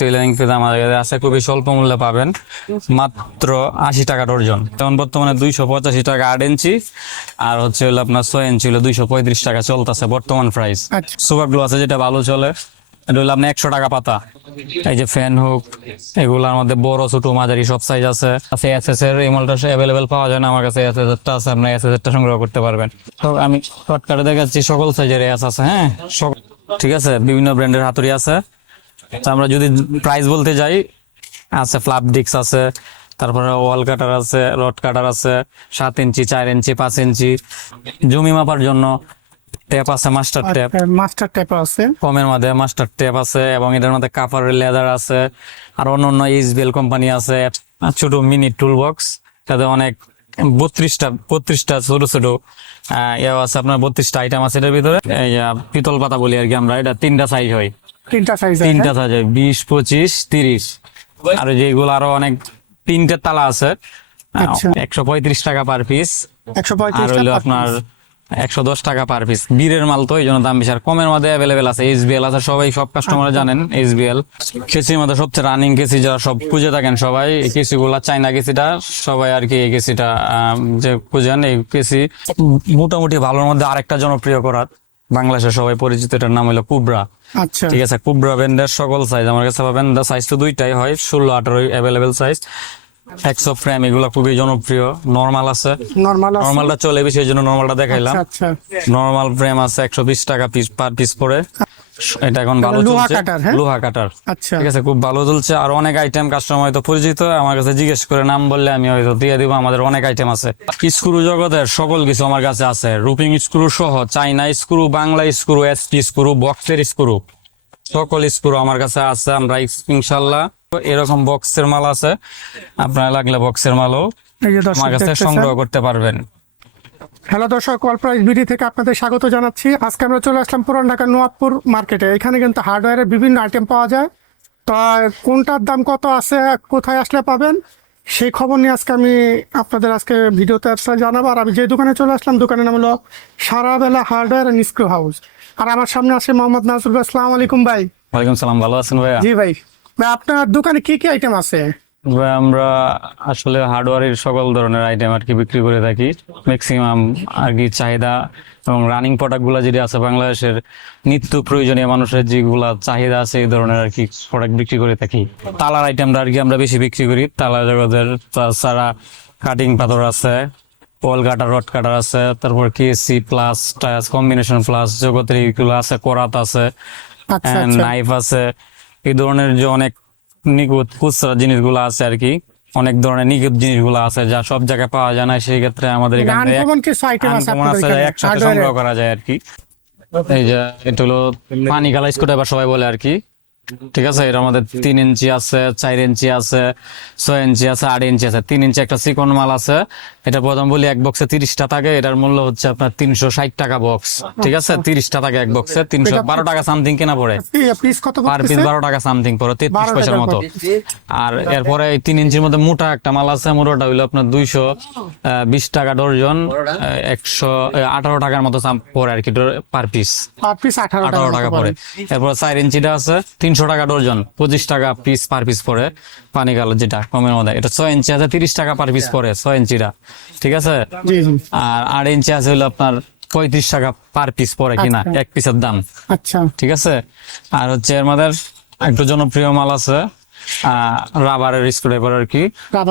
Tailoring ফিতে আমাদের কাছে আছে খুবই স্বল্প মূল্যে পাবেন। মাত্র আশি টাকা ডর্জন। যেমন বর্তমানে দুইশো পঁচাশি টাকা আট ইঞ্চি আর হচ্ছে হলো আপনার ছয় ইঞ্চি হলো দুইশো পঁয়ত্রিশ টাকা চলতেছে বর্তমান প্রাইস আচ্ছা। সুপার গ্লু আছে যেটা ভালো চলে। এটা হলো আপনার একশো টাকা পাতা। এই যে ফ্যান হুক এগুলোর মধ্যে বড় ছোট মাঝারি সব সাইজ আছে। আছে এসএস এর এই মলটা অ্যাভেলেবেল পাওয়া যায় না আমার কাছে এসএস এরটা আছে আপনি এসএস এরটা সংগ্রহ করতে পারবেন। তো আমি শর্টকাটে দেখাচ্ছি সকল সাইজের এস আছে হ্যাঁ? ঠিক আছে? বিভিন্ন ব্র্যান্ডের হাতুড়ি আছে। তো আমরা যদি প্রাইস বলতে যাই আছে ফ্লাপ ডিক্স আছে তারপরে ওয়াল কাটার আছে রড কাটার আছে সাত ইঞ্চি চার ইঞ্চি পাঁচ ইঞ্চি জমি মাপার জন্য ট্যাপ আছে মাস্টার ট্যাপ মাস্টার টাইপ আছে। কমের মধ্যে মাস্টার ট্যাপ আছে এবং এটার মধ্যে কাপড়ের লেদার আছে আর অন্য অন্য এইচবিএল কোম্পানি আছে ছোট মিনি টুল বক্স তাতে অনেক বত্রিশটা বত্রিশটা ছোট ছোট আছে আপনার বত্রিশটা আইটেম আছে এটার ভিতরে। পিতল পাতা বলি আর কি আমরা এটা তিনটা সাইজ হয়। তিনটা সাইজ তিনটা সাইজ বিশ পঁচিশ তিরিশ। আর যেগুলো আরও অনেক তিনটে তালা আছে। আচ্ছা। একশো পঁয়ত্রিশ টাকা পার পিস একশো পঁয়ত্রিশ হইল আপনার একশো দশ টাকা পার পিস বীরের মাল তো এই জন্য দাম বেশি। আর কমের মধ্যে অ্যাভেলেবেল আছে এইচবিএল আছে সবাই সব কাস্টমার জানেন এইচবিএল কেসির মধ্যে সবচেয়ে রানিং কেসি যারা সব খুঁজে থাকেন সবাই এই কেসি গুলা চাইনা কেসিটা সবাই আর কি এই কেসিটা যে খুঁজেন এই কেসি মোটামুটি ভালোর মধ্যে আরেকটা জনপ্রিয় করার। বাংলাদেশের সবাই পরিচিত এটার নাম হলো কুবরা। আচ্ছা। ঠিক আছে কুবরা ব্যান্ডের সকল সাইজ আমার কাছে পাবেন সাইজ তো দুইটাই হয় ষোলো আঠারো অ্যাভেলেবেল সাইজ একশো ফ্রেম এগুলো খুবই জনপ্রিয় নর্মাল আছে। নর্মাল নর্মালটা চলে বেশি ওই জন্য নর্মালটা দেখাইলাম। আচ্ছা আচ্ছা। নর্মাল ফ্রেম আছে একশো বিশ টাকা পিস পার পিস পরে। এটা এখন ভালো লোহা কাটার, হ্যাঁ? লোহা কাটার। আচ্ছা। ঠিক আছে খুব ভালো চলছে। আর অনেক আইটেম কাস্টমার হয়তো পরিচিত আমার কাছে জিজ্ঞেস করে নাম বললে আমি হয়তো দিয়ে দিব আমাদের অনেক আইটেম আছে। স্ক্রু জগতের সকল কিছু আমার কাছে আছে। রুপিং স্ক্রু সহ China screw Bangla screw SP screw বক্সের স্ক্রু সকল স্ক্রু আমার কাছে আছে আমরা ইনশাল্লাহ। এরকম বক্সের মাল আছে। আপনার লাগলে বক্সের মালও আমার কাছে সংগ্রহ করতে পারবেন। হ্যালো দর্শক অল প্রাইস বিডি থেকে আপনাদের স্বাগত জানাচ্ছি। আজকে আমরা চলে আসলাম পুরান ঢাকা নোয়াবপুর মার্কেটে। এখানে কিন্তু হার্ডওয়্যারের বিভিন্ন আইটেম পাওয়া যায়। তো কোনটার দাম কত আছে কোথায় আসলে পাবেন সেই খবর নিয়ে আজকে আমি আপনাদের আজকে ভিডিওতে আসলে জানাব। আর আমি যে দোকানে চলে আসলাম দোকানের নাম হলো Sarabela hardware and screw house আর আমার সামনে আছে মোহাম্মদ নাজরুল ভাই। আসসালামু আলাইকুম ভাই। ওয়ালাইকুম সালাম ভালো আছেন ভাইয়া? জি ভাই। ভাই আপনার দোকানে কি কি আইটেম আছে? ভাই, আমরা আসলে হার্ডওয়ারের সকল ধরনের আইটেম আর কি বিক্রি করে থাকি। ম্যাক্সিমাম আর কি চাহিদা এবং রানিং প্রোডাক্টগুলা যেটা আছে বাংলাদেশের নিত্য প্রয়োজনীয় মানুষের যেগুলা চাহিদা আছে এই ধরনের আর কি প্রোডাক্ট বিক্রি করে থাকি। তালার আইটেমটা আর কি আমরা বেশি বিক্রি করি। তালা জগতের তাছাড়া কাটিং পাথর আছে পল কাটার রড কাটার আছে তারপর কেসি প্লাস টায়াস কম্বিনেশন প্লাস জগতের এইগুলো আছে করাত আছে আচ্ছা আচ্ছা। নাইফ আছে। এই ধরনের যে অনেক নিখুঁত খুচরা জিনিসগুলো আছে আর কি। অনেক ধরনের নিখুঁত জিনিসগুলো আছে যা সব জায়গায় পাওয়া যায় না। সেই ক্ষেত্রে আমাদের এখানে একসাথে সংগ্রহ করা যায় আর কি। এই যে এটা হলো পানি গালা স্কুটার সবাই বলে আর কি। ঠিক আছে এটা আমাদের তিন ইঞ্চি আছে চার ইঞ্চি আছে ছয় ইঞ্চি আছে আট ইঞ্চি আছে তিন ইঞ্চি একটা চিকন মাল আছে। এটা প্রথম বলি এক বক্সে তিরিশটা থাকে এটার মূল্য হচ্ছে আপনার তিনশো ষাট টাকা বক্স ঠিক আছে? তিরিশটা থাকে এক বক্সে তিনশো বারো টাকা সামথিং কেনা পড়ে। পিস কত পার পিস বারো টাকা সামথিং পড়ে তেত্রিশ পয়সার মতো। আর এরপরে এই তিন ইঞ্চির মধ্যে মোটা একটা মাল আছে মোটাটা হইল আপনার দুইশো বিশ টাকা ডর্জন একশো আঠারো টাকার মতো সাম পড়ে আর কি পার পিস আঠারো আঠারো টাকা পড়ে। এরপর চার ইঞ্চিটা আছে তিনশো টাকা ডর্জন পঁচিশ টাকা পিস পার পিস পড়ে পানি কালার যেটা কমের মধ্যে। এটা ছয় ইঞ্চি আছে তিরিশ টাকা পার পিস পড়ে ছয় ইঞ্চিটা। ঠিক আছে? আর আট ইঞ্চি আছে হইল আপনার পঁয়ত্রিশ টাকা পার পিস পরে কিনা এক পিসের দাম। আচ্ছা। ঠিক আছে? আর হচ্ছে আমাদের একটু জনপ্রিয় মাল আছে রাবারের স্ক্রুড্রাইভার আর কি।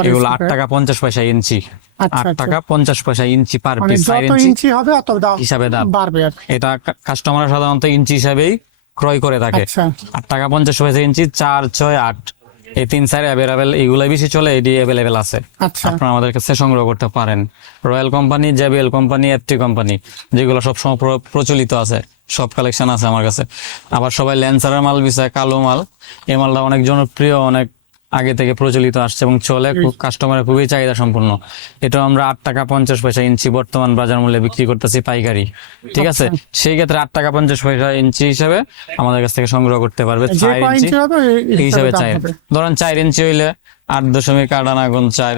এগুলো আট টাকা পঞ্চাশ পয়সা ইঞ্চি। আচ্ছা, আট আচ্ছা। টাকা পঞ্চাশ পয়সা ইঞ্চি পার মানে পিস ইঞ্চি হবে হিসাবে দাম। বাড়বে এটা কাস্টমার সাধারণত ইঞ্চি হিসাবেই ক্রয় করে থাকে। আচ্ছা। আট টাকা পঞ্চাশ পয়সা ইঞ্চি চার ছয় আট। এই তিন সাইড অ্যাভেলেবেল এইগুলাই বেশি চলে এটি অ্যাভেলেবেল আছে। আচ্ছা। আপনারা আমাদের কাছে সংগ্রহ করতে পারেন। Royal company JBL company FT company যেগুলো সব সময় প্রচলিত আছে। সব কালেকশন আছে আমার কাছে। আবার সবাই ল্যান্সারের মাল বিষয় কালো মাল। এই মালটা অনেক জনপ্রিয় অনেক আগে থেকে প্রচলিত আসছে এবং চলে খুব কাস্টমারের খুবই চাহিদা সম্পূর্ণ। এটা আমরা আট টাকা পঞ্চাশ পয়সা ইঞ্চি বর্তমান বাজার মূল্যে বিক্রি করতেছি পাইকারি। ঠিক আছে? সেই ক্ষেত্রে আট টাকা পঞ্চাশ পয়সা ইঞ্চি হিসাবে আমাদের কাছ থেকে সংগ্রহ করতে পারবে চার ইঞ্চি। হিসাবে চাই ধরেন চার ইঞ্চি হইলে আট দশমিক আট আনা গুণ চার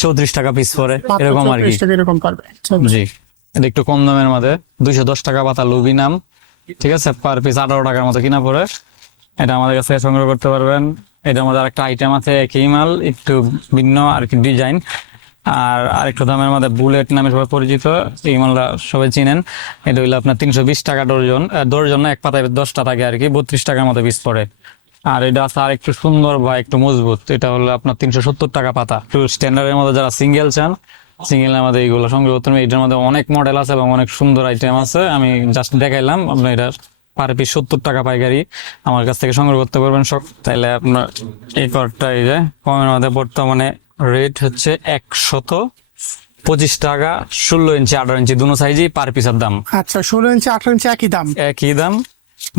চৌত্রিশ টাকা পিস পরে এরকম আর কি। 34 টাকা এরকম পারবে আচ্ছা, জি। এটা একটু কম দামের মধ্যে দুইশো দশ টাকা পাতা লুবি নাম ঠিক আছে? পার পিস আঠারো টাকার মতো কিনা পড়ে। এটা আমাদের কাছে সংগ্রহ করতে পারবেন। এটার মধ্যে আরেকটা আইটেম আছে একই মাল একটু ভিন্ন আর কি ডিজাইন আর আরেকটা দামের মধ্যে বুলেট নামে সবাই পরিচিত এই মালটা সবাই চিনেন। এটা হইল আপনার তিনশো বিশ টাকা ডর্জন। ডর্জন না, এক পাতায় দশটা থাকে আর কি, বত্রিশ টাকার মতো পিস পড়ে। আর এটা আছে আর একটু সুন্দর বা একটু মজবুত, এটা হলো আপনার তিনশো সত্তর টাকা পাতা। একটু স্ট্যান্ডার্ডের মধ্যে যারা সিঙ্গেল চান সিঙ্গেল আমাদের এইগুলো সংগ্রহ করতে এটার মধ্যে অনেক মডেল আছে এবং অনেক সুন্দর আইটেম আছে। আমি জাস্ট দেখাইলাম, আপনার এটা পার পিস সত্তর টাকা পাইকারি আমার কাছ থেকে সংগ্রহ করতে পারবেন সব। তাইলে আপনার এই কটটা এই যে কমের মধ্যে বর্তমানে রেট হচ্ছে একশত পঁচিশ টাকা ষোলো ইঞ্চি আঠারো ইঞ্চি দুনো সাইজই পার পিসের দাম। আচ্ছা ষোলো ইঞ্চি আঠারো ইঞ্চি একই দাম? একই দাম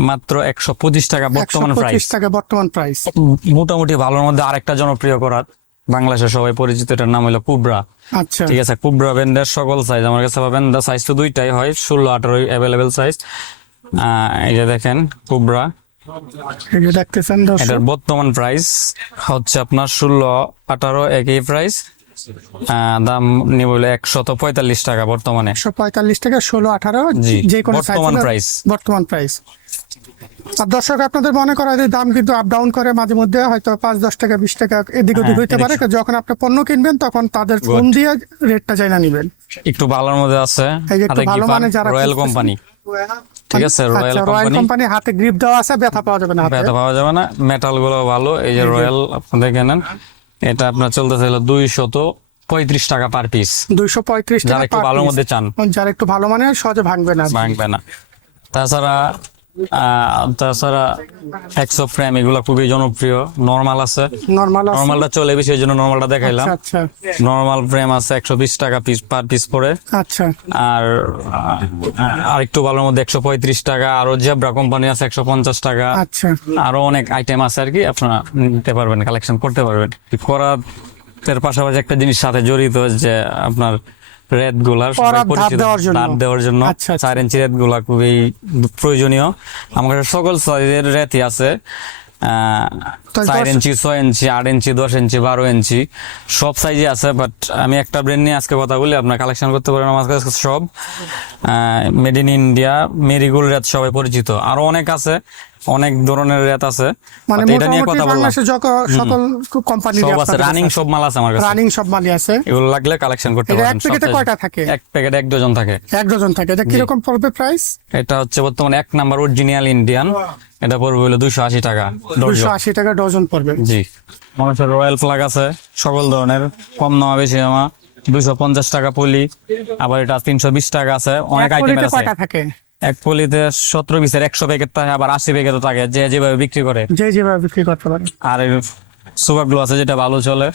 মাত্র একশো পঁচিশ টাকা বর্তমান প্রাইস টাকা বর্তমান প্রাইস মোটামুটি ভালোর মধ্যে আরেকটা জনপ্রিয় করার বাংলাদেশে সবাই পরিচিত এটার নাম হলো কুবরা আচ্ছা। ঠিক আছে কুবরা ব্যান্ডের সকল সাইজ আমার কাছে পাবেন সাইজ তো দুইটাই হয় ষোলো আঠারো অ্যাভেলেবেল সাইজ এই যে দেখেন কুবরা। যে দেখতেছেন এটার বর্তমান প্রাইস হচ্ছে আপনার ষোলো আঠারো একই প্রাইস দাম নিব হলো একশত পঁয়তাল্লিশ টাকা বর্তমানে। একশো পঁয়তাল্লিশ টাকা ষোলো আঠারো যে কোনো বর্তমান price। বর্তমান প্রাইস আর দর্শক আপনাদের মনে করা যে দাম কিন্তু আপ ডাউন করে মাঝে মধ্যে হয়তো পাঁচ দশ টাকা বিশ টাকা এদিক ওদিক হ্যাঁ, হইতে পারে। যখন আপনি পণ্য কিনবেন তখন তাদের ফোন দিয়ে রেটটা জানা নিবেন। একটু ভালোর মধ্যে আছে। ভালো মানে যারা রয়্যাল কোম্পানি ঠিক আছে রয়্যাল আচ্ছা কোম্পানি কোম্পানি হাতে গ্রিপ দেওয়া আছে ব্যথা পাওয়া যাবে না ব্যথা পাওয়া যাবে না মেটালগুলো ভালো এই যে রয়্যাল আপনি দেখে নেন। এটা আপনার চলতেছে হলো দুইশত পঁয়ত্রিশ টাকা পার পিস দুইশো পঁয়ত্রিশ যারা টাকা একটু ভালো মধ্যে চান। যারা একটু ভালো মানে সহজে ভাঙবে না ভাঙবে না। তাছাড়া তাছাড়া একশো ফ্রেম এগুলো খুবই জনপ্রিয়। নর্মাল আছে। নর্মালটা চলে বেশি এই জন্য নর্মালটা দেখাইলাম। আচ্ছা নর্মাল ফ্রেম আছে একশো বিশ টাকা পিস পার পিস আচ্ছা। আর আর একটু ভালোর মধ্যে একশো পঁয়ত্রিশ টাকা। আরও জেব্রা কোম্পানি আছে একশো পঞ্চাশ টাকা। আচ্ছা। আরও অনেক আইটেম আছে আর কি আপনারা নিতে পারবেন কালেকশন করতে পারবেন। করার এর পাশাপাশি একটা জিনিস সাথে জড়িত যে আপনার রেডগুলার ধার দেওয়ার জন্য। আচ্ছা, আচ্ছা। চার ইঞ্চি রেডগুলা খুবই প্রয়োজনীয়। আমার সকল সাইজের রেতই আছে। চার ইঞ্চি ছয় ইঞ্চি আট ইঞ্চি দশ ইঞ্চি বারো ইঞ্চি সব সাইজে আছে বাট আমি একটা ব্র্যান্ড নিয়ে আজকে কথা বলি আপনার কালেকশন করতে পারেন আমার কাছে সব। মেড ইন ইন্ডিয়া মেরিগোল্ড রেত সবাই পরিচিত। আরও অনেক আছে। অনেক ধরনের রেত আছে। মানে এটা নিয়ে কথা বললাম। সকল কোম্পানি সব আছে রানিং সব মাল আছে আমার কাছে। রানিং সব মালই আছে। এগুলো লাগলে কালেকশন করতে পারেন এক প্যাকেটে কয়টা থাকে? এক প্যাকেট এক ডজন থাকে। এক ডজন থাকে। এটা কীরকম পড়বে প্রাইস এটা হচ্ছে বর্তমানে এক নাম্বার অরিজিনাল ইন্ডিয়ান এটা পড়বে হলো দুইশো আশি টাকা দুশো ডজন আশি টাকা ডজন পড়বে। জি। মানুষের রয়্যাল ফ্লাগ আছে সকল ধরনের। কম নামা বেশি নামা দুইশো পঞ্চাশ টাকা পলি। আবার এটা তিনশো বিশ টাকা আছে অনেক আইটেম আছে। কয়টা থাকে? এক পলিতে সতেরো পিসের একশো প্যাকেট থাকে আবার আশি প্যাকেটও থাকে যে যেভাবে বিক্রি করে। যে যেভাবে বিক্রি করতে পারে। আর সুপার গ্লু আছে যেটা ভালো চলে।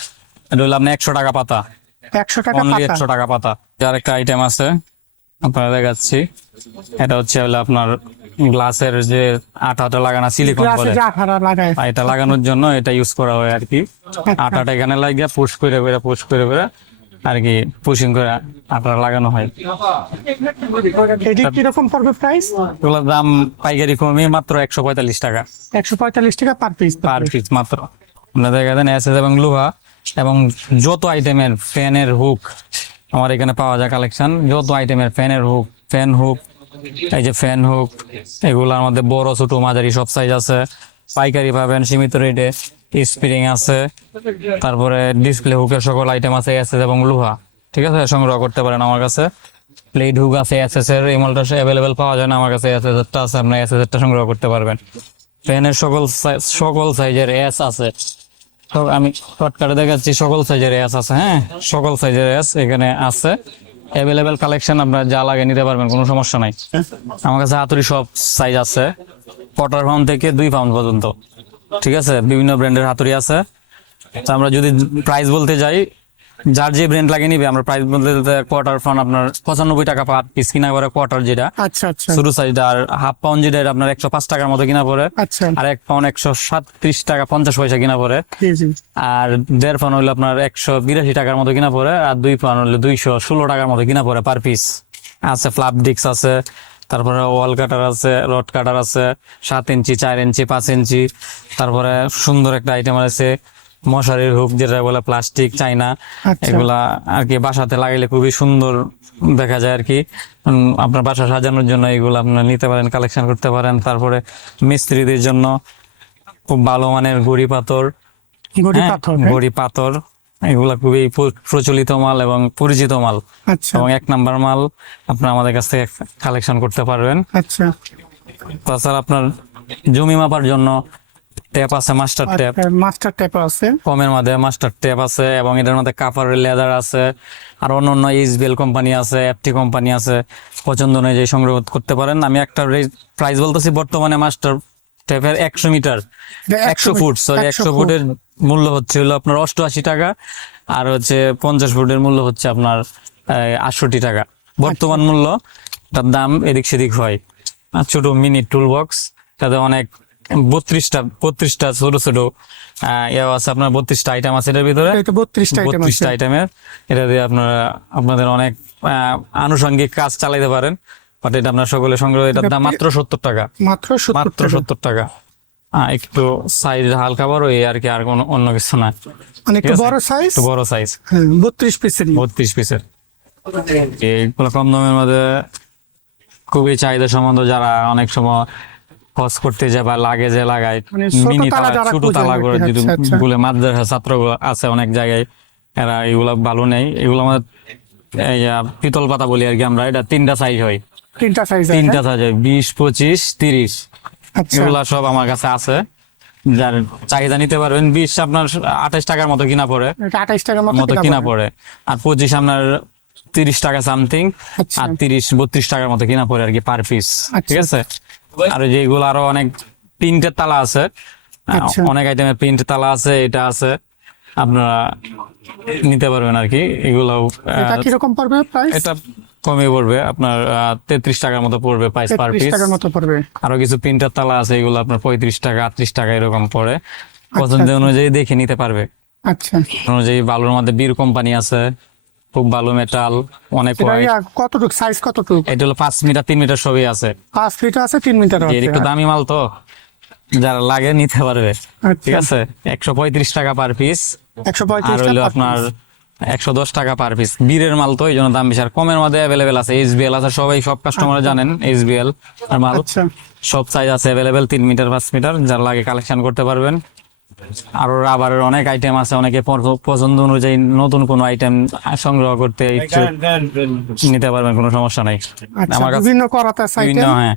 এটা হলো আপনার একশো টাকা পাতা। একশো টাকা অনলি একশো টাকা পাতা। যার একটা আইটেম আছে আপনারা দেখাচ্ছি। এটা হচ্ছে হলো আপনার গ্লাসের যে আঠাটা লাগানো সিলিকন বলে। এটা লাগানোর জন্য এটা ইউজ করা হয় আর কি। আটাটা এখানে লাগিয়ে পুশ করে করে পুশ করে করে আর কি পুশিং করে আটা লাগানো হয়। এটি কীরকম পড়বে প্রাইস এগুলোর দাম পাইকারি কমে মাত্র একশো পঁয়তাল্লিশ টাকা। একশো পঁয়তাল্লিশ টাকা পার পিস পার পিস মাত্র। আপনাদের এখানে এসএস এবং লোহা এবং যত আইটেমের ফ্যানের হুক আমার এখানে পাওয়া যায় কালেকশন যত আইটেমের ফ্যানের হুক ফ্যান হুক এই যে ফ্যান হুক এগুলোর মধ্যে বড় ছোট মাঝারি সব সাইজ আছে। পাইকারি পাবেন সীমিত রেটে স্প্রিং আছে, তারপরে ডিসপ্লে হুকের সকল আইটেম আছে এসএস এবং লোহা। ঠিক আছে? সংগ্রহ করতে পারেন আমার কাছে। প্লেট হুক আছে এসএস এর, এই মালটা অ্যাভেলেবেল পাওয়া যায় না আমার কাছে। এসএস এরটা আছে, আপনি এসএস এরটা সংগ্রহ করতে পারবেন। ফ্যানের সকল সকল সাইজের এস আছে। সব আমি শর্টকাটে দেখাচ্ছি, সকল সাইজের এস আছে হ্যাঁ? সকল সাইজের এস এখানে আছে। অ্যাভেলেবেল কালেকশন আপনার যা লাগে নিতে পারবেন, কোনো সমস্যা নাই। আমার কাছে হাতুড়ি সব সাইজ আছে। কোয়ার্টার পাউন্ড থেকে দুই পাউন্ড পর্যন্ত। ঠিক আছে? বিভিন্ন ব্র্যান্ডের হাতুড়ি আছে। তো আমরা যদি প্রাইস বলতে যাই যার যে ব্র্যান্ড লাগে নিবে আমরা প্রাইস বলতে কোয়ার্টার পাউন্ড আপনার পঁচানব্বই টাকা পার পিস কিনা করে কোয়ার্টার যেটা। আচ্ছা আচ্ছা। শুরু সাইজটা আর হাফ পাউন্ড যেটা আপনার একশো পাঁচ টাকার মতো কিনা পরে। আচ্ছা। আর এক পাউন্ড একশো সাতত্রিশ টাকা পঞ্চাশ পয়সা কিনা জি আর দেড় পাউন্ড হলে আপনার একশো বিরাশি টাকার মতো কিনা পরে আর দুই পাউন্ড হলে দুইশো ষোলো টাকার মতো কিনা পরে পার পিস আছে ফ্লাপ ডিক্স আছে তারপরে ওয়াল কাটার আছে রড কাটার আছে সাত ইঞ্চি চার ইঞ্চি পাঁচ ইঞ্চি। তারপরে সুন্দর একটা আইটেম আছে মশারির হুক যেটা বলে প্লাস্টিক চাইনা। আচ্ছা। এগুলা আর কি বাসাতে লাগাইলে খুবই সুন্দর দেখা যায় আর কি। আপনার বাসা সাজানোর জন্য এগুলো আপনার নিতে পারেন কালেকশন করতে পারেন। তারপরে মিস্ত্রিদের জন্য খুব ভালো মানের গড়ি পাথর। গড়ি হ্যাঁ, পাথর হ্যাঁ? গড়ি পাথর। এগুলা খুবই প্রচলিত মাল এবং পরিচিত মাল। আচ্ছা। এবং এক নাম্বার মাল আপনার আমাদের কাছ থেকে কালেকশন করতে পারবেন। আচ্ছা। তাছাড়া আপনার জমি মাপার জন্য ট্যাপ আছে মাস্টার ট্যাপ মাস্টার ট্যাপ আছে। কমের মধ্যে মাস্টার ট্যাপ আছে এবং এটার মধ্যে কাপড়ের লেদার আছে। আর অন্য অন্য ইসবেল কোম্পানি আছে এফটি কোম্পানি আছে। পছন্দ অনুযায়ী সংগ্রহ করতে পারেন। আমি একটা প্রাইস বলতেছি বর্তমানে মাস্টার ট্যাপের একশো মিটার একশো ফুট সরি একশো ফুট। ফুটের মূল্য হচ্ছে হলো আপনার অষ্টআশি টাকা আর হচ্ছে পঞ্চাশ ফুটের মূল্য হচ্ছে আপনার আটষট্টি টাকা। বর্তমান মূল্য তার দাম এদিক সেদিক হয়। আর ছোট মিনি টুল বক্স তাতে অনেক বত্রিশটা বত্রিশটা ছোট ছোট আহ, ইয়ে আছে আপনার বত্রিশটা আইটেম আছে এটার ভিতরে। বত্রিশটা আইটেমের এটা দিয়ে আপনারা আপনাদের অনেক আহ, আনুষঙ্গিক কাজ চালাইতে পারেন। বাট এটা আপনার সকলে সংগ্রহ এটার দাম মাত্র সত্তর টাকা। মাত্র সত্তর মাত্র টাকা। সত্তর টাকা। একটু সাইজ হালকা বড় এই আর কি আর কোনো অন্য কিছু না। মানে একটু বড় সাইজ একটু বড় সাইজ বত্রিশ পিসের বত্রিশ পিসের এইগুলো কম দামের মধ্যে খুবই চাহিদা সম্বন্ধ যারা অনেক সময় খরচ করতে যায় বা লাগে যে লাগায় মানে মিনি তালা ছোট তালা করে যদি আচ্ছা, আচ্ছা। বলে মাদ্রাসা ছাত্র আছে অনেক জায়গায় এরা এগুলা ভালো নেই। এগুলো আমাদের পিতল পাতা বলি আর কি আমরা এটা তিনটা সাইজ হয়। তিনটা সাইজ তিনটা সাইজ হয় বিশ পঁচিশ তিরিশ। এগুলা সব আমার কাছে আছে। যার চাহিদা নিতে পারবেন বিশ আপনার আঠাশ টাকার মতো কিনা পড়ে। আঠাইশ টাকার মতো কিনা পড়ে। আর পঁচিশ আপনার তিরিশ টাকা সামথিং। আচ্ছা। আর তিরিশ বত্রিশ টাকার মতো কিনা পড়ে আর কি পার পিস। আচ্ছা। ঠিক আছে? আর ওই যে এগুলো আরও অনেক প্রিন্টের তালা আছে। আচ্ছা। অনেক আইটেমের প্রিন্ট তালা আছে এটা আছে। আপনারা নিতে পারবেন আর কি। এগুলো এটা কীরকম পড়বে প্রাইস এটা কমে পড়বে আপনার তেত্রিশ টাকার মতো পড়বে প্রাইস পার পিস টাকার মতো পড়বে। আরও কিছু প্রিন্টার তালা আছে এগুলো আপনার পঁয়ত্রিশ টাকা আটত্রিশ টাকা এরকম পড়ে। পছন্দ অনুযায়ী দেখে নিতে পারবে। আচ্ছা। অনুযায়ী বালুর মধ্যে বীর কোম্পানি আছে খুব ভালো মেটাল অনেক কতটুক সাইজ কতটুক? এটা হলো পাঁচ মিটার তিন মিটার সবই আছে। পাঁচ ফিট আছে তিন মিটার এর একটু দামি মাল তো যারা লাগে নিতে পারবে। ঠিক আচ্ছা। আছে? একশো পঁয়ত্রিশ টাকা পার পিস একশো আর পঁয়ত্রিশ হইল আপনার একশো দশ টাকা পার পিস বীরের মাল তো এই জন্য দাম বেশি। আর কমের মধ্যে অ্যাভেলেবেল আছে এইচবিএল আছে সবাই সব কাস্টমার জানেন এইচবিএল আর মাল। আচ্ছা। সব সাইজ আছে অ্যাভেলেবেল তিন মিটার পাঁচ মিটার যার লাগে কালেকশন করতে পারবেন। আরও রাবারের অনেক আইটেম আছে অনেকে পছন্দ অনুযায়ী নতুন কোনো আইটেম সংগ্রহ করতে নিতে পারবেন কোনো সমস্যা নাই। আচ্ছা আমার কাছে বিভিন্ন করাতে বিভিন্ন হ্যাঁ।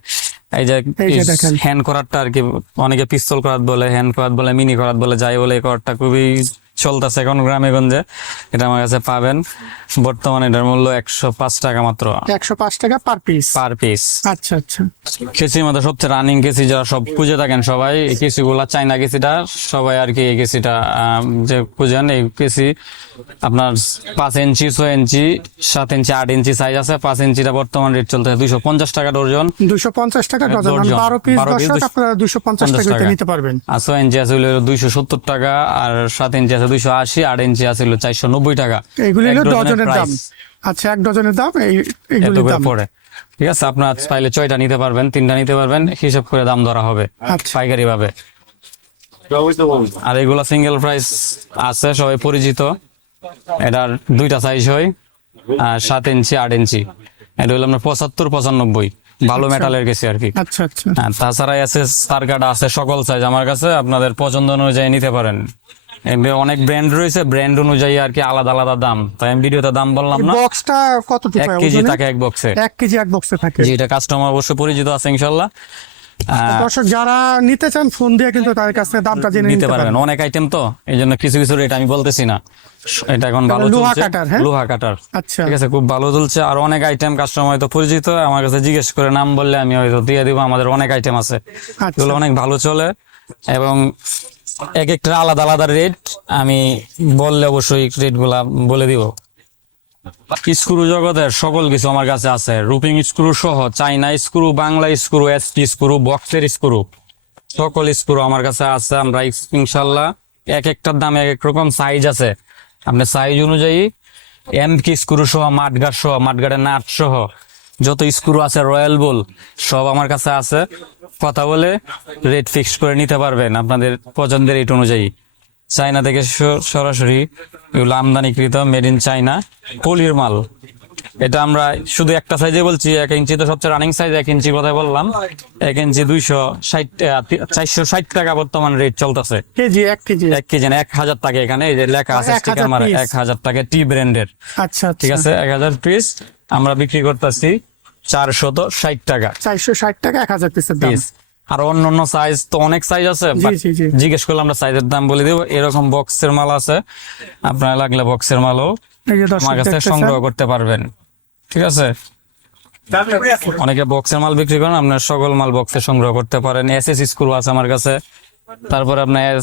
এই যে। হ্যান্ড করারটা আর কি অনেকে পিস্তল করাত বলে হ্যান্ড করাত বলে মিনি করাত বলে যাই বলে এই করারটা খুবই চলতেছে এখন গ্রামে গঞ্জে এটা আমার কাছে পাবেন। বর্তমানে এটার মূল্য একশো পাঁচ টাকা মাত্র। একশো পাঁচ টাকা পার পিস পার পিস আচ্ছা আচ্ছা। কেসির মধ্যে সবচেয়ে রানিং কেসি যারা সব খুঁজে থাকেন সবাই এই কেসিগুলা চাইনা কেসিটা সবাই আর কি এই কেসিটা যে খুঁজেন এই কেসি আপনার পাঁচ ইঞ্চি ছয় ইঞ্চি সাত ইঞ্চি আট ইঞ্চি সাইজ আছে। পাঁচ ইঞ্চিটা বর্তমান রেট চলতেছে দুইশো পঞ্চাশ টাকা ডর্জন দুইশো পঞ্চাশ টাকা হ্যাঁ, ডজন। বারো পিস 12 দশ দুশো- আপনারা দুশো পঞ্চাশ টাকা। নিতে পারবেন। আর ছয় ইঞ্চি আছে দুইশো সত্তর টাকা আর সাত ইঞ্চি আছে দুইশো আশি আট ইঞ্চি আছে চারশো নব্বই টাকা। এগুলি হলো ডজনের দাম। আচ্ছা এক ডজনের দাম এইগুলির দাম। পড়ে। ঠিক আছে আপনার চাইলে ছয়টা নিতে পারবেন তিনটা নিতে পারবেন হিসাব করে দাম ধরা হবে আচ্ছা। পাইকারি ভাবে আর এগুলা সিঙ্গেল প্রাইস আছে সবাই পরিচিত। এটার দুইটা সাইজ হয় আর সাত ইঞ্চি আট ইঞ্চি। এটা হলো আপনার পঁচাত্তর পঁচানব্বই। ভালো মেটালের গেছে আর কি। আচ্ছা আচ্ছা। হ্যাঁ, তাছাড়া আছে স্টার কার্ড আছে সকল সাইজ আমার কাছে আপনাদের পছন্দ অনুযায়ী নিতে পারেন। অনেক ব্র্যান্ড রয়েছে ব্র্যান্ড অনুযায়ী আর কি আলাদা আলাদা দাম। তাই আমি ভিডিওতে দাম বললাম না। বক্সটা কতটুকু এক কেজি থাকে এক বক্সে এক কেজি এক বক্সে থাকে। যেটা কাস্টমার অবশ্য পরিচিত আছে ইনশাল্লাহ। দর্শক যারা নিতে চান ফোন দিয়ে কিন্তু তাদের কাছ থেকে দামটা জেনে নিতে পারবেন। অনেক আইটেম তো এই জন্য কিছু কিছু রেট আমি বলতেছি না। এটা এখন ভালো লোহা কাটার, হ্যাঁ? লোহা কাটার। আচ্ছা। ঠিক আছে খুব ভালো চলছে। আর অনেক আইটেম কাস্টমার হয়তো পরিচিত আমার কাছে জিজ্ঞেস করে নাম বললে আমি হয়তো দিয়ে দিব আমাদের অনেক আইটেম আছে। আচ্ছা। এগুলো অনেক ভালো চলে। এবং এক একটা আলাদা আলাদা রেট আমি বললে অবশ্যই রেটগুলা বলে দিব। স্ক্রু জগতের সকল কিছু আমার কাছে আছে। রুপিং স্ক্রু সহ, China screw, Bangla screw ST screw বক্সের স্ক্রু, সকল স্ক্রু আমার কাছে আছে। আমরা ইনশাল্লাহ এক একটার দাম এক এক রকম সাইজ আছে। আপনি সাইজ অনুযায়ী এম কি স্ক্রু সহ মাঠগাট সহ মাঠগাটের নাট সহ, যত স্ক্রু আছে রয়্যাল বোল সব আমার কাছে আছে। কথা বলে রেট ফিক্স করে নিতে পারবেন আপনাদের পছন্দের রেট অনুযায়ী। চায়না থেকে সরাসরি এগুলো আমদানিকৃত মেড ইন চায়না পলির মাল। এটা আমরা শুধু একটা সাইজে বলছি এক ইঞ্চি তো সবচেয়ে রানিং সাইজ এক ইঞ্চি কথা বললাম। এক ইঞ্চি দুইশো ষাট চারশো ষাট টাকা বর্তমান রেট চলতেছে। কেজি এক কেজি। এক কেজি না এক হাজার টাকা এখানে এই যে লেখা আছে স্টিকার মারা এক হাজার টাকা টি ব্র্যান্ডের আচ্ছা ঠিক আছে? এক হাজার পিস আমরা বিক্রি করতেছি। চারশত ষাট টাকা। চারশো ষাট টাকা এক হাজার পিসের দাম। আর অন্য অন্য সাইজ তো অনেক সাইজ আছে। জিজ্ঞেস করলে আমরা সাইজের দাম বলে দিব। এরকম বক্সের মাল আছে আপনারা লাগলে বক্সের মালও আমার কাছে সংগ্রহ করতে পারবেন। ঠিক আছে? অনেকে বক্সের মাল বিক্রি করেন আপনার সকল মাল বক্সে সংগ্রহ করতে পারেন। এস এস স্ক্রু আছে আমার কাছে। তারপরে আপনার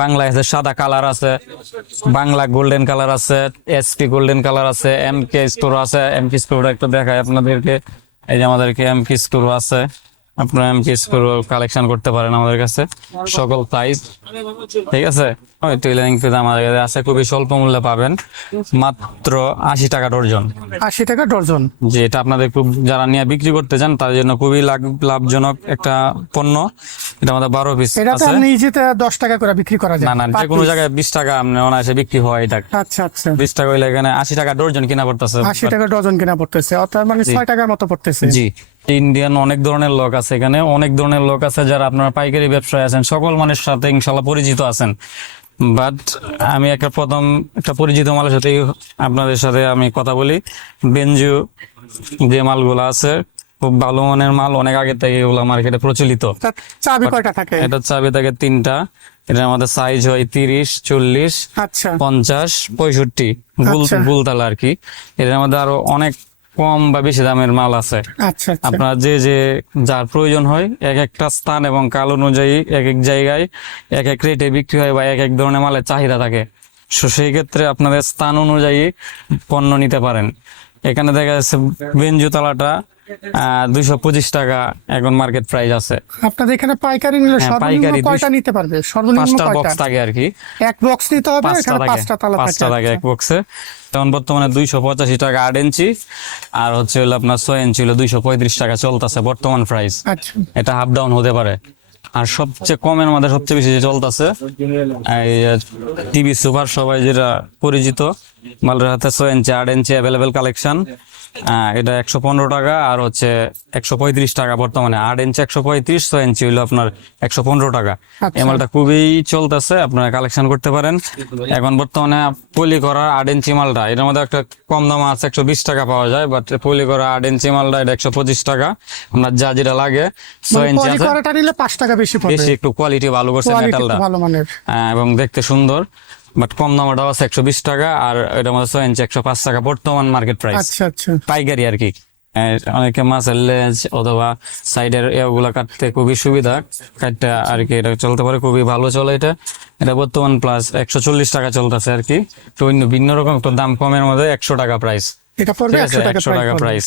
বাংলা এস সাদা কালার আছে বাংলা গোল্ডেন কালার আছে এসপি গোল্ডেন কালার আছে এম কে স্ক্রু আছে। এম কে স্ক্রুটা একটু দেখায় আপনাদেরকে। এই যে আমাদেরকে এম কি স্কুল আছে। আপনারা এম কে কালেকশন করতে পারেন আমাদের কাছে। সকল সাইজ ঠিক আছে? টেলারিং ফিজ আমাদের কাছে আছে খুবই স্বল্প মূল্যে পাবেন। মাত্র আশি টাকা ডর্জন। আশি টাকা ডর্জন। যে এটা আপনাদের খুব যারা নিয়ে বিক্রি করতে চান তাদের জন্য খুবই লাভ- লাভজনক একটা পণ্য। এটা আমাদের বারো পিস এটা তো নিজেতে দশ টাকা করে বিক্রি করা যায়। না না যে কোনো জায়গায় বিশ টাকা অনায়াসে বিক্রি হয় এটা। আচ্ছা আচ্ছা। বিশ টাকা হইলে এখানে আশি টাকা ডর্জন কিনা পড়তেছে। আশি টাকা ডজন কিনা পড়তেছে। অর্থাৎ মানে ছয় টাকার মতো পড়তেছে। জি। ইন্ডিয়ান অনেক ধরনের লোক আছে এখানে অনেক ধরনের লোক আছে যারা আপনারা পাইকারি ব্যবসায় আছেন সকল মানুষের সাথে ইনশাল্লাহ পরিচিত আছেন। বাট আমি একটা প্রথম একটা পরিচিত মালের সাথে আপনাদের সাথে আমি কথা বলি। বেঞ্জু যে মালগুলো আছে খুব ভালো মানের মাল অনেক আগে থেকে এগুলো মার্কেটে প্রচলিত। চাবি কয়টা থাকে? এটা চাবি থাকে তিনটা। এটা আমাদের সাইজ হয় তিরিশ চল্লিশ আচ্ছা। পঞ্চাশ পঁয়ষট্টি। গুল আচ্ছা। গুলতালা আর কি। এটার মধ্যে আরও অনেক কম বা বেশি দামের মাল আছে। আচ্ছা আচ্ছা। আপনার যে যে যার প্রয়োজন হয় এক একটা স্থান এবং কাল অনুযায়ী এক এক জায়গায় এক এক রেটে বিক্রি হয় বা এক এক ধরনের মালের চাহিদা থাকে। সো সেই ক্ষেত্রে আপনাদের স্থান অনুযায়ী পণ্য নিতে পারেন। এখানে দেখা যাচ্ছে বেঞ্জু তালাটা দুইশো পঁচিশ টাকা এখন মার্কেট প্রাইস আছে। আপনাদের এখানে পাইকারি নিলে হ্যাঁ, সর্বনিম্ন কয়টা দুইশো- নিতে পারবে? সর্বনিম্ন কয়টা? বক্স থাকে আর কি। এক বক্স নিতে হবে এখানে পাঁচটা তালা পাঁচটা থাকে এক বক্সে তখন বর্তমানে দুইশো পঁচাশি টাকা আট ইঞ্চি আর হচ্ছে হলো আপনার ছয় ইঞ্চি হলো দুইশো পঁয়ত্রিশ টাকা চলতেছে বর্তমান প্রাইস আচ্ছা। এটা হাফ ডাউন হতে পারে। আর সবচেয়ে কমের মধ্যে সবচেয়ে বেশি চলতেছে এই টিভি সুপার সবাই যেটা পরিচিত মালের হাতে ছয় ইঞ্চি আট ইঞ্চি অ্যাভেলেবেল কালেকশন এটা একশো পনেরো টাকা আর হচ্ছে একশো পঁয়ত্রিশ টাকা বর্তমানে। আট ইঞ্চি একশো পঁয়ত্রিশ ছয় ইঞ্চি হলো আপনার একশো পনেরো টাকা। আচ্ছা। এই মালটা খুবই চলতেছে আপনারা কালেকশন করতে পারেন। এখন বর্তমানে পলি করা আট ইঞ্চি মালটা এটার মধ্যে একটা কম দাম আছে একশো বিশ টাকা পাওয়া যায় বাট পলি করা আট ইঞ্চি মালটা এটা একশো পঁচিশ টাকা। আপনার যা যেটা লাগে ছয় ইঞ্চি আছে। নিলে পাঁচ টাকা বেশি বেশি একটু কোয়ালিটি ভালো করছে মেটালটা এবং দেখতে সুন্দর। বাট কম দামটাও আছে একশো বিশ টাকা আর এটার মধ্যে ছয় ইঞ্চি একশো পাঁচ টাকা বর্তমান মার্কেট প্রাইস আচ্ছা আচ্ছা। পাইকারি আর কি। অনেকে মাছের লেজ অথবা সাইডের এগুলা কাটতে খুবই সুবিধা। কাটতে আর কি এটা চলতে পারে খুবই ভালো চলে এটা। এটা বর্তমান প্লাস একশো চল্লিশ টাকা চলতেছে আর কি। তো অন্য ভিন্ন রকম একটু দাম কমের মধ্যে একশো টাকা প্রাইস এটা পড়বে একশো টাকা। প্রাইস